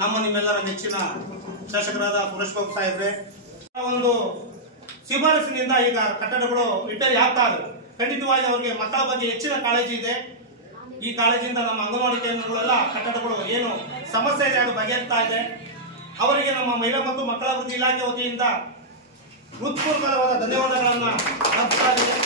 ನಮ್ಮ ನಿಮ್ಮೆಲ್ಲರ ನೆಚ್ಚಿನ ಶಾಸಕರಾದ ಸುರೇಶ್ ಬಾಬು ಸಾಹೇಬ್ರೆ ಒಂದು ಶಿಫಾರಸಿನಿಂದ ಈಗ ಕಟ್ಟಡಗಳು ರಿಪೇರಿ ಆಗ್ತಾ ಇದೆ. ಖಂಡಿತವಾಗಿ ಅವರಿಗೆ ಮಕ್ಕಳ ಬಗ್ಗೆ ಹೆಚ್ಚಿನ ಕಾಳಜಿ ಇದೆ. ಈ ಕಾಳಜಿಯಿಂದ ನಮ್ಮ ಅಂಗನವಾಡಿ ಕೇಂದ್ರಗಳೆಲ್ಲ ಕಟ್ಟಡಗಳು ಏನು ಸಮಸ್ಯೆ ಇದೆ ಅದು ಬಗೆಹರಿತಾ ಇದೆ. ಅವರಿಗೆ ನಮ್ಮ ಮಹಿಳಾ ಮತ್ತು ಮಕ್ಕಳ ಅಭಿವೃದ್ಧಿ ಇಲಾಖೆ ವತಿಯಿಂದ ಹೃತ್ಪೂರ್ವಕವಾದ ಧನ್ಯವಾದಗಳನ್ನು ಅರ್ಪಿಸ್ತಾ ಇದ್ದೇನೆ.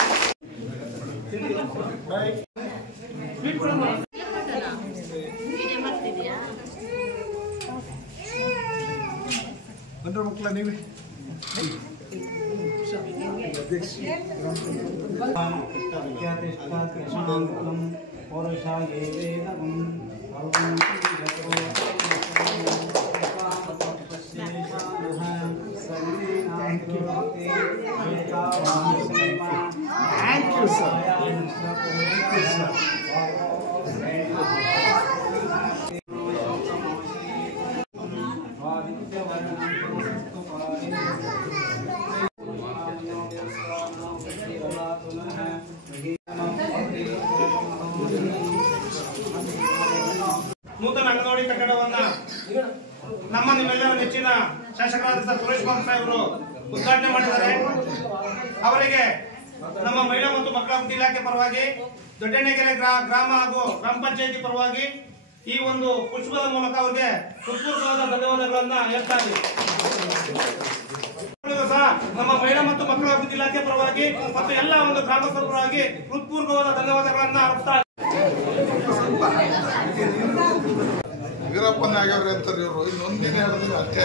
ಗಂಡ್ರ ಮಕ್ಕಳ ನೀವೇ ಥ್ಯಾಂಕ್ ಯು ಸರ್. ನೂತನ ಅಂಗನವಾಡಿ ಕಟ್ಟಡವನ್ನ ನಮ್ಮ ನಿಮ್ಮೆಲ್ಲರ ನೆಚ್ಚಿನ ಶಾಸಕರಾದ ಸುರೇಶ್ ಬಾಬು ಸಾಹೇಬರು ಉದ್ಘಾಟನೆ ಮಾಡಿದ್ದಾರೆ. ಅವರಿಗೆ ನಮ್ಮ ಮಹಿಳಾ ಮತ್ತು ಮಕ್ಕಳ ಅಭಿವೃದ್ಧಿ ಇಲಾಖೆ ಪರವಾಗಿ ದೊಡ್ಡಣ್ಣಗೆರೆ ಗ್ರಾಮ ಹಾಗೂ ಗ್ರಾಮ ಪಂಚಾಯತಿ ಪರವಾಗಿ ಈ ಒಂದು ಪುಷ್ಪದ ಮೂಲಕ ಅವರಿಗೆ ಹೃತ್ಪೂರ್ವಕವಾದ ಧನ್ಯವಾದಗಳನ್ನ ಹೇಳ್ತಾ ಇದ್ದೀವಿ. ನಮ್ಮ ಮಹಿಳಾ ಮತ್ತು ಮಕ್ಕಳ ಅಭಿವೃದ್ಧಿ ಇಲಾಖೆ ಪರವಾಗಿ ಮತ್ತು ಎಲ್ಲ ಒಂದು ಗ್ರಾಮಸ್ಥರ ಪರವಾಗಿ ಹೃತ್ಪೂರ್ವಕವಾದ ಧನ್ಯವಾದಗಳನ್ನ ಅರ್ಪಿಸ್ತಾ ವೀರಪ್ಪನ ಆಗ್ಯವ್ರೆ ಅಂತಾರೆ ಇವರು. ಇನ್ನೊಂದಿನ ಹೇಳಿದ್ರೆ ಅಷ್ಟೇ.